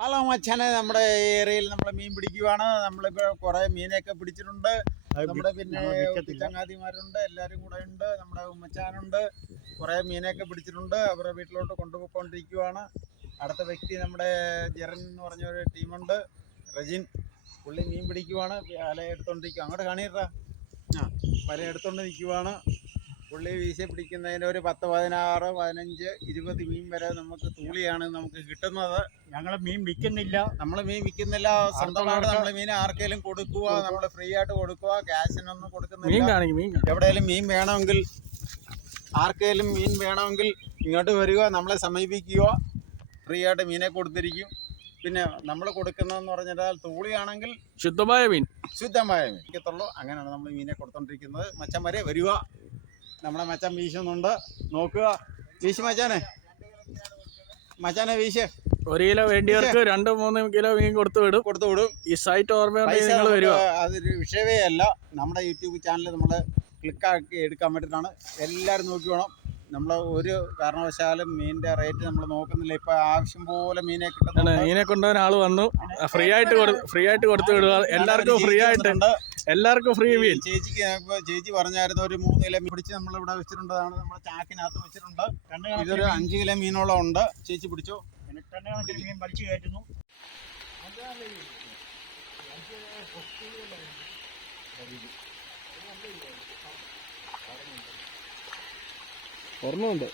Hello മച്ചാനെ നമ്മുടെ ഏരിയയിൽ നമ്മൾ മീൻ പിടിക്കുവാണ്. നമ്മളിപ്പോ കുറെ മീനൊക്കെ പിടിച്ചിട്ടുണ്ട്. നമ്മുടെ പിന്നെ. ചങ്ങാതിമാരുണ്ട് എല്ലാരും കൂടെ ഉണ്ട്. നമ്മുടെ ഉമ്മച്ചാനുണ്ട്. കുറെ മീനൊക്കെ പിടിച്ചിട്ടുണ്ട്. അവരുടെ വീട്ടിലോട്ട് കൊണ്ടുപോയിക്കൊണ്ടിരിക്കുവാണ്. അടുത്ത വ്യക്തി നമ്മുടെ ജെറൻ എന്ന് പറഞ്ഞ ഒരു ടീമുണ്ട്. റജിൻ പുള്ളി മീൻ പിടിക്കുവാണ്. വല എടുത്തോണ്ടിരിക്കുക അങ്ങോട്ട് കാണിട്ടാ ആ വല എടുത്തോണ്ട് നിൽക്കുവാണ് പുള്ളി വീശി പിടിക്കുന്നതിന് ഒരു പത്ത് പതിനാറ് പതിനഞ്ച് ഇരുപത് മീൻ വരെ നമുക്ക് തൂളിയാണ് നമുക്ക് കിട്ടുന്നത്. ഞങ്ങൾ മീൻ വിൽക്കുന്നില്ല നമ്മൾ മീൻ വിൽക്കുന്നില്ല സ്വന്തമായിട്ട് നമ്മൾ മീൻ ആർക്കെങ്കിലും കൊടുക്കുക നമ്മൾ ഫ്രീ ആയിട്ട് കൊടുക്കുക. ക്യാഷിനൊന്നും മീൻ കൊടുക്കുന്നില്ല കാണിക്കും മീൻ എവിടെയെങ്കിലും മീൻ വേണമെങ്കിൽ ആർക്കെങ്കിലും മീൻ വേണമെങ്കിൽ ഇങ്ങോട്ട് വരിക നമ്മളെ സമീപിക്കുക. ഫ്രീ ആയിട്ട് മീനെ കൊടുത്തിരിക്കും. പിന്നെ നമ്മൾ കൊടുക്കുന്നതെന്ന് പറഞ്ഞാൽ തൂളിയാണെങ്കിൽ ശുദ്ധമായ മീൻ. ശുദ്ധമായ മീൻ. എനിക്കത്തുള്ളൂ അങ്ങനെയാണ് നമ്മൾ മീനെ കൊടുത്തോണ്ടിരിക്കുന്നത്. മച്ചന്മാരെ വരെ വരിക. നമ്മളെ മച്ചൻ വീശുന്നുണ്ട്. നോക്കുക. വീശ് മച്ചാനെ. മച്ചാനെ വീശ്. ഒരു കിലോ വേണ്ടിയവർക്ക് രണ്ട് മൂന്ന് കിലോ മീൻ കൊടുത്തു വിടും. കൊടുത്തു വിടും. ഈ സൈറ്റ് ഓർമ്മ വരിക. അതൊരു വിഷയമേ അല്ല. നമ്മുടെ യൂട്യൂബ് ചാനൽ നമ്മൾ ക്ലിക്കാക്കി എടുക്കാൻ വേണ്ടിയിട്ടാണ്. എല്ലാവരും നോക്കി വേണം നമ്മൾ ഒരു കാരണവശാലും മീനിന്റെ റേറ്റ് നമ്മൾ നോക്കുന്നില്ല. ഇപ്പൊ ആവശ്യം പോലെ മീനെ. കിട്ടുന്നുണ്ട്. മീനെ കൊണ്ടുപോകാൻ ആൾ വന്നു. ഫ്രീ ആയിട്ട് ഫ്രീ ആയിട്ട് കൊടുത്തു വിടുക. എല്ലാവർക്കും ഫ്രീ ആയിട്ടുണ്ട് എല്ലാവർക്കും ഫ്രീ മീൻ. ചേച്ചിക്ക് ചേച്ചി പറഞ്ഞായിരുന്നു ഒരു മൂന്ന് കിലോ മീൻ പിടിച്ച് നമ്മൾ ഇവിടെ വെച്ചിട്ടുണ്ടതാണ് നമ്മുടെ ചാക്കിനകത്ത് വെച്ചിട്ടുണ്ട്. ഇതൊരു അഞ്ച് കിലോ മീനോളം ഉണ്ട്. ചേച്ചി പിടിച്ചു? മീൻ വലിച്ചു കയറ്റുന്നു. ഓർമ്മയുണ്ട്.